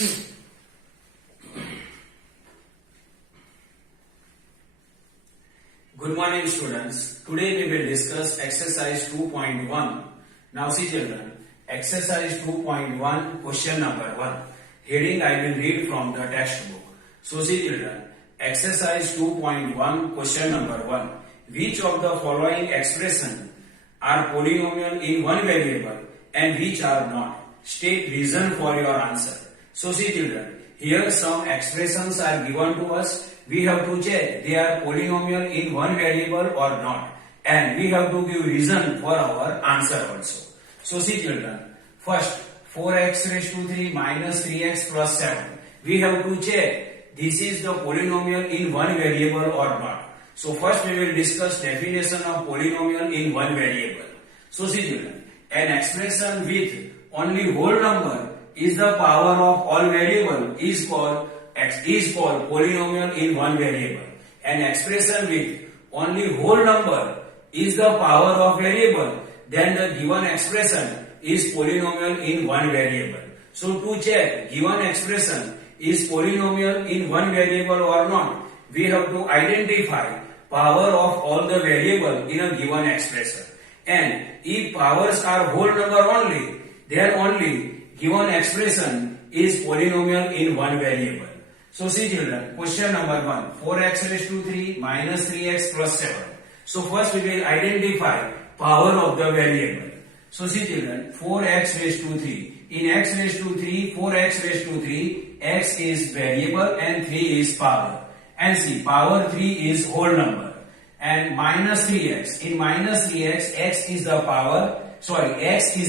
Good morning students. Today we will discuss exercise 2.1. Now see children, exercise 2.1 question number 1. Heading I will read from the textbook. So see children, exercise 2.1 question number 1. Which of the following expressions are polynomial in one variable and which are not? State reason for your answer. So see children, here some expressions are given to us. We have to check they are polynomial in one variable or not, and we have to give reason for our answer also. So see children, first 4x raised to 3 minus 3x plus 7. We have to check this is the polynomial in one variable or not. So first we will discuss definition of polynomial in one variable. So see children, an expression with only whole number is the power of all variable is called polynomial in one variable. An expression with only whole number is the power of variable, then the given expression is polynomial in one variable. So to check given expression is polynomial in one variable or not, we have to identify power of all the variable in a given expression. And if powers are whole number only, then only given expression is polynomial in one variable. So see children, question number 1, 4x raised to 3 minus 3x plus 7. So first we will identify power of the variable. So see children, 4x raised to 3. In x raised to 3, 4x raised to 3, x is variable and 3 is power. And see, power 3 is whole number. And minus 3x. In minus 3x, x is the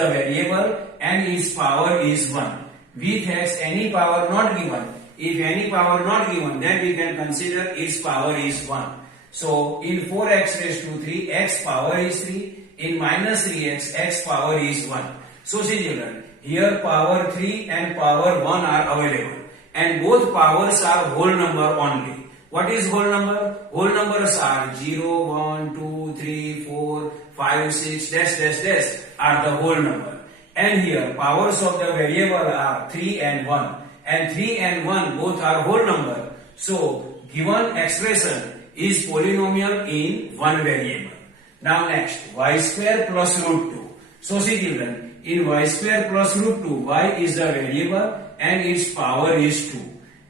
variable and its power is 1. With x, any power not given. If any power not given, then we can consider its power is 1. So in 4x raised to 3, x power is 3. In minus 3x, x power is 1. So see children, here power 3 and power 1 are available. And both powers are whole number only. What is whole number? Whole numbers are 0, 1, 2, 3, 4, 5, 6, dash are the whole number. And here powers of the variable are 3 and 1. And 3 and 1 both are whole number. So given expression is polynomial in one variable. Now next, y square plus root 2. So see children, in y square plus root 2, y is the variable and its power is 2.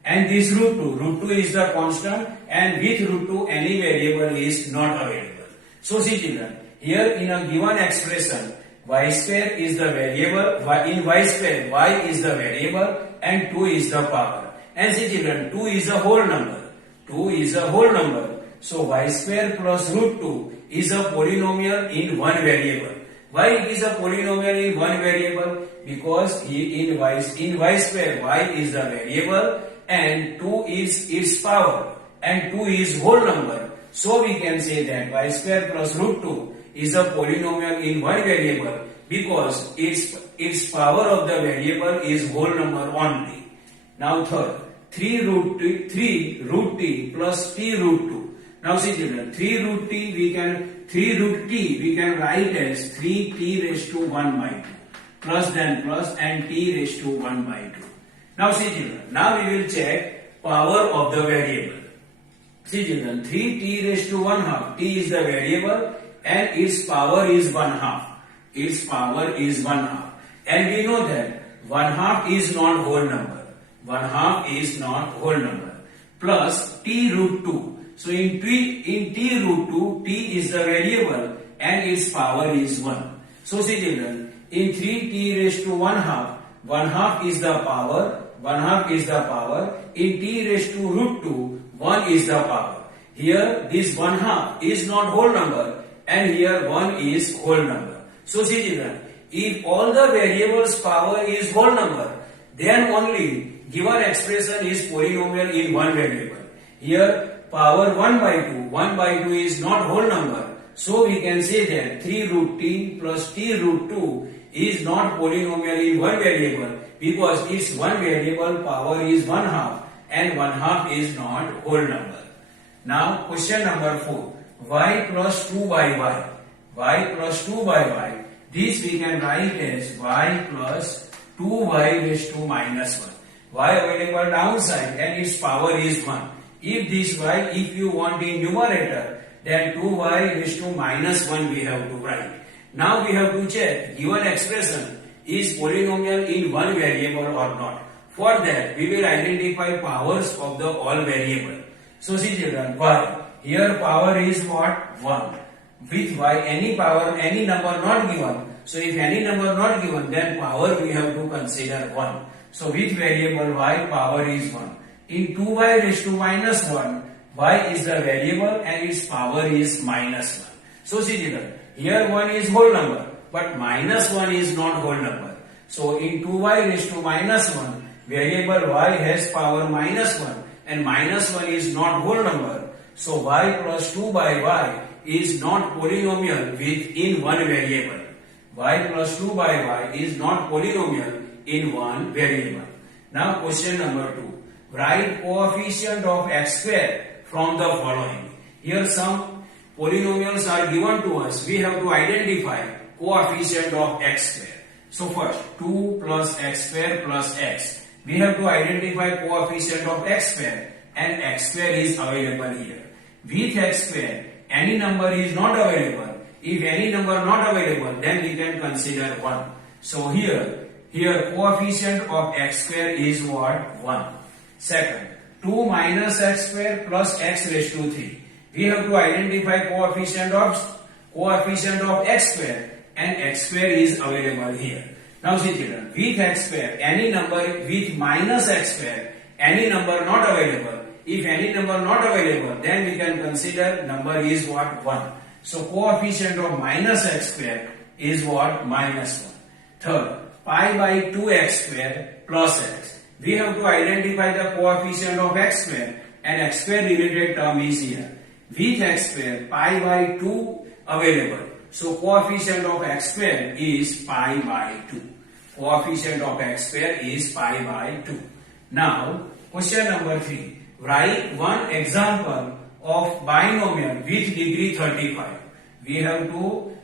And this root 2 is the constant, and with root 2 any variable is not available. So see children, here in a given expression, y square is the variable, in y square y is the variable and 2 is the power. And see children, 2 is a whole number. 2 is a whole number. So y square plus root 2 is a polynomial in one variable. Why it is a polynomial in one variable? Because in y square y is the variable and 2 is its power and 2 is whole number. So we can say that y square plus root 2 is a polynomial in one variable because its power of the variable is whole number only. Now third, 3 root t plus t root 2. Now see children, 3 root t we can write as 3t raised to 1 by 2 plus then plus and t raised to 1 by 2. Now see children, now we will check power of the variable. See children, 3t raised to 1 half, t is the variable and its power is 1 half. Its power is 1 half. And we know that 1 half is not whole number. 1 half is not whole number. Plus t root 2. So in t root 2, t is the variable and its power is 1. So see children, in 3t raised to 1 half is the power. 1 half is the power. In t raised to root 2, 1 is the power. Here this 1 half is not whole number and here 1 is whole number. So see children, if all the variables power is whole number, then only given expression is polynomial in one variable. Here power 1 by 2 is not whole number. So we can say that 3 root t plus t root 2 is not polynomial in one variable because its one variable power is 1 half and 1 half is not whole number. Now question number 4, y plus 2 by y. Y plus 2 by y. This we can write as y plus 2y raised to minus 1. y available downside and its power is 1. If this y, if you want in numerator, then 2y raised to minus 1 we have to write. Now we have to check given expression is polynomial in one variable or not. For that we will identify powers of the all variable. So see children, y, here power is what? 1. With y any power, any number not given. So if any number not given, then power we have to consider 1. So with variable y, power is 1. In 2y raised to minus 1, y is the variable and its power is minus 1. So see children, here 1 is whole number, but minus 1 is not whole number. So in 2y raised to minus 1, variable y has power minus 1 and minus 1 is not whole number. So y plus 2 by y is not polynomial within one variable. Y plus 2 by y is not polynomial in one variable. Now question number 2. Write coefficient of x square from the following. Here some polynomials are given to us. We have to identify coefficient of x square. So first 2 plus x square plus x. We have to identify coefficient of x square and x square is available here. With x square, any number is not available. If any number not available, then we can consider 1. So here coefficient of x square is what? 1. Second, 2 minus x square plus x raised to 3. We have to identify coefficient of x square and x square is available here. Now see children, with x square, any number with minus x square, any number not available. If any number not available, then we can consider number is what? 1. So coefficient of minus x square is what? Minus 1. Third, pi by 2x square plus x. We have to identify the coefficient of x square and x square related term is here. With x square, pi by 2 available. So coefficient of x square is pi by 2. Coefficient of x square is pi by 2. Now question number 3. Write one example of binomial with degree 35. We have to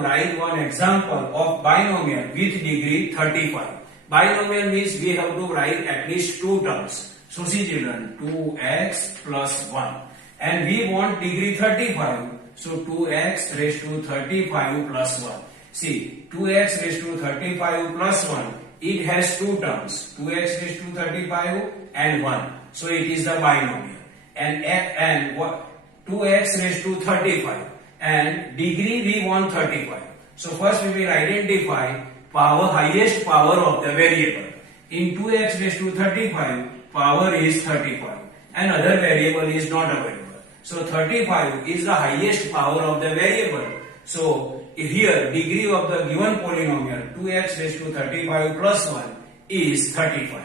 write one example of binomial with degree 35. Binomial means we have to write at least two terms. So see children, 2x plus 1. And we want degree 35. So 2x raised to 35 plus 1. See, 2x raised to 35 plus 1. It has two terms. 2x raised to 35 and 1. So it is the binomial. And what? 2x raised to 35. And degree we want 35. So first we will identify power, highest power of the variable. In 2x raised to 35, power is 35. And other variable is not available. So 35 is the highest power of the variable. So here degree of the given polynomial 2x raised to 35 plus 1 is 35.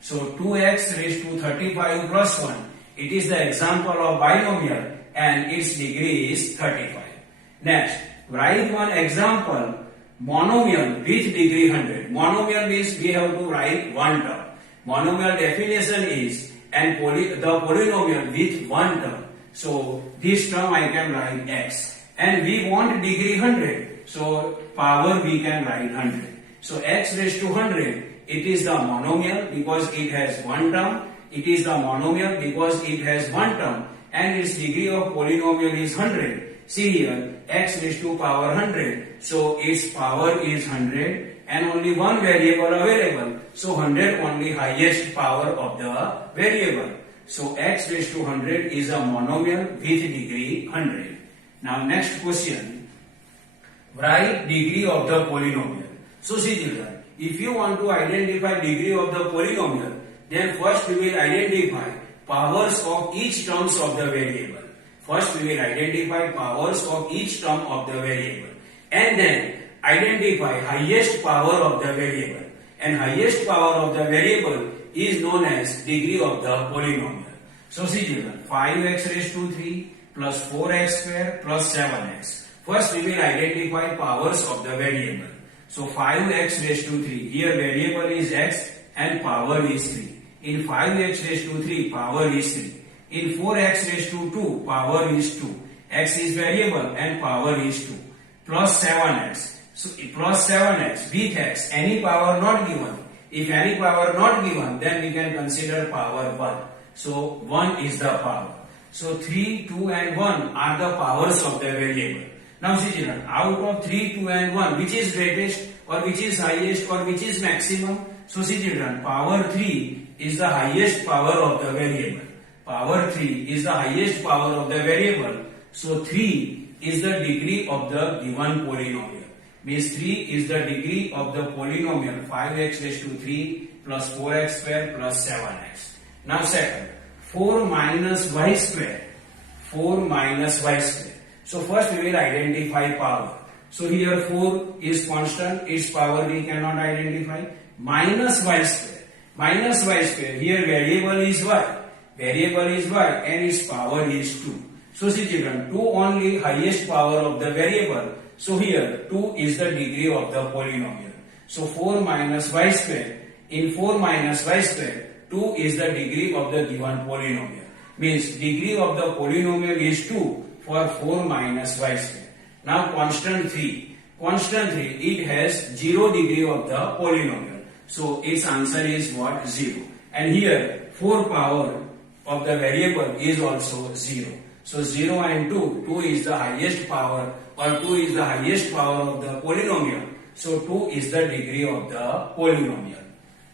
So 2x raised to 35 plus 1, it is the example of binomial and its degree is 35. Next, write one example monomial with degree 100. Monomial means we have to write one term. Monomial definition is the polynomial with one term. So this term I can write x. And we want degree 100. So power we can write 100. So x raised to 100. It is the monomial because it has one term. It is the monomial because it has one term. And its degree of polynomial is 100. See here, x raised to power 100. So its power is 100 and only one variable available. So 100 only highest power of the variable. So x raised to 100 is a monomial with degree 100. Now next question. Write degree of the polynomial. So see children, if you want to identify degree of the polynomial, then first we will identify powers of each terms of the variable. First we will identify powers of each term of the variable. And then identify highest power of the variable. And highest power of the variable is known as degree of the polynomial. So see children, 5x raised to 3 plus 4x square plus 7x. First we will identify powers of the variable. So 5x raised to 3. Here variable is x and power is 3. In 5x raised to 3, power is 3. In 4x raised to 2, power is 2. X is variable and power is 2. Plus 7x. So plus 7x with x, any power not given. If any power not given, then we can consider power 1. So 1 is the power. So 3, 2 and 1 are the powers of the variable. Now see children, out of 3, 2 and 1, which is greatest or which is highest or which is maximum? So see children, power 3 is the highest power of the variable. Power 3 is the highest power of the variable. So 3 is the degree of the given polynomial. Means 3 is the degree of the polynomial 5x raised to 3 plus 4x square plus 7x. Now second, 4 minus y square. 4 minus y square. So first we will identify power. So here 4 is constant, its power we cannot identify. Minus y square. Minus y square. Here variable is y. Variable is y and its power is 2. So see children, 2 only highest power of the variable. So here 2 is the degree of the polynomial. So 4 minus y square. In 4 minus y square, 2 is the degree of the given polynomial. Means degree of the polynomial is 2 for 4 minus y square. Now constant 3. Constant 3, it has 0 degree of the polynomial. So its answer is what? 0. And here 4 power of the variable is also 0. So 0 and 2, 2 is the highest power or 2 is the highest power of the polynomial. So 2 is the degree of the polynomial.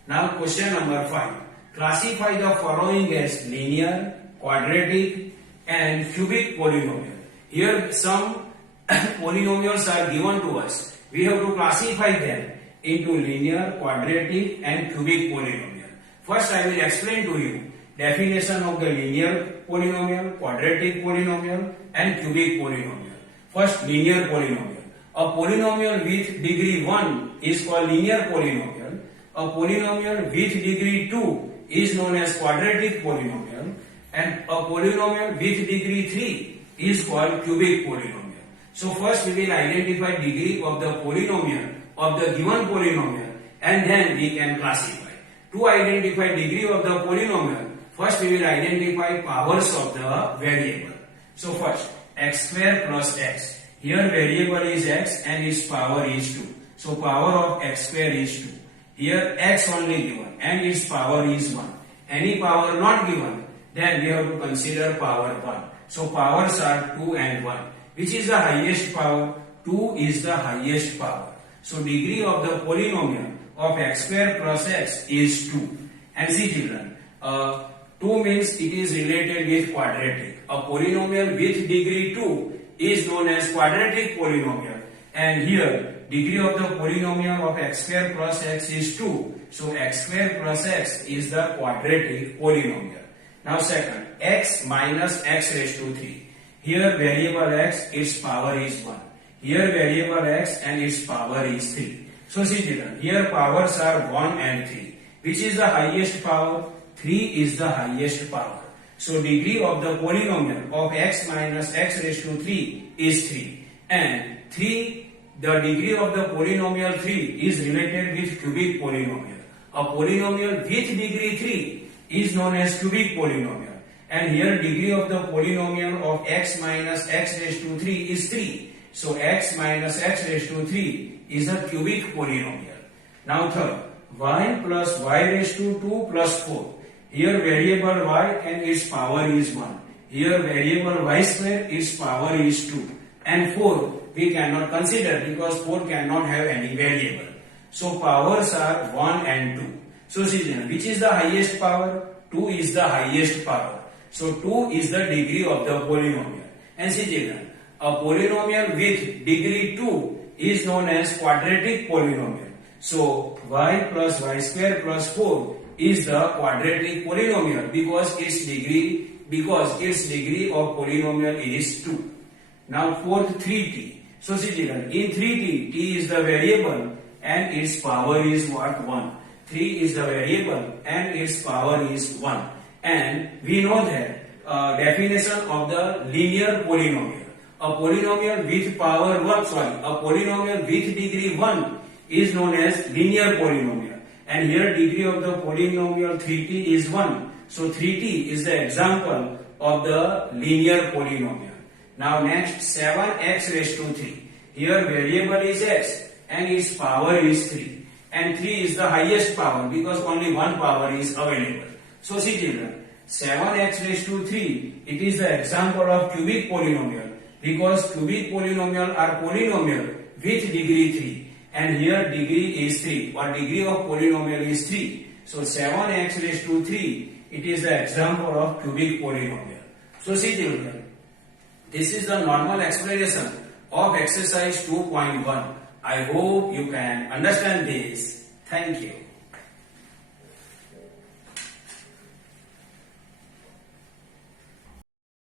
Now question number 5. Classify the following as linear, quadratic and cubic polynomial. Here some polynomials are given to us. We have to classify them into linear, quadratic and cubic polynomial. First I will explain to you definition of the linear polynomial, quadratic polynomial and cubic polynomial. First, linear polynomial. A polynomial with degree 1 is called linear polynomial. A polynomial with degree 2 is known as quadratic polynomial. And a polynomial with degree 3 is called cubic polynomial. So first we will identify degree of the polynomial of the given polynomial and then we can classify. To identify degree of the polynomial, first we will identify powers of the variable. So first, x square plus x. Here variable is x and its power is 2. So power of x square is 2. Here x only given and its power is 1. Any power not given, then we have to consider power 1. So powers are 2 and 1. Which is the highest power? 2 is the highest power. So degree of the polynomial of x square plus x is 2. And see children, 2 means it is related with quadratic. A polynomial with degree 2 is known as quadratic polynomial. And here degree of the polynomial of x square plus x is 2. So x square plus x is the quadratic polynomial. Now second, x minus x raised to 3. Here variable x, its power is 1. Here variable x and its power is 3. So see children, here powers are 1 and 3. Which is the highest power? 3 is the highest power. So degree of the polynomial of x minus x raised to 3 is 3. And 3, the degree of the polynomial 3 is related with cubic polynomial. A polynomial with degree 3 is known as cubic polynomial. And here degree of the polynomial of x minus x raised to 3 is 3. So x minus x raised to 3 is a cubic polynomial. Now third, y plus y raised to 2 plus 4. Here variable y and its power is 1. Here variable y square, its power is 2. And 4 we cannot consider because 4 cannot have any variable. So powers are 1 and 2. So see which is the highest power? 2 is the highest power. So 2 is the degree of the polynomial. And see children, a polynomial with degree 2 is known as quadratic polynomial. So y plus y square plus 4 is the quadratic polynomial because its degree of polynomial is 2. Now fourth, 3t. So see children, in 3t, t is the variable and its power is what? 1. 3 is the variable and its power is 1. And we know that definition of the linear polynomial. A polynomial with power 1, a polynomial with degree 1 is known as linear polynomial. And here degree of the polynomial 3t is 1. So 3t is the example of the linear polynomial. Now next, 7x raised to 3. Here variable is x and its power is 3. and 3 is the highest power because only one power is available. So see children, 7x raised to 3, it is the example of cubic polynomial because cubic polynomial are polynomial with degree 3 and here degree is 3 or degree of polynomial is 3. So 7x raised to 3, it is the example of cubic polynomial. So see children, this is the normal explanation of exercise 2.1. I hope you can understand this. Thank you.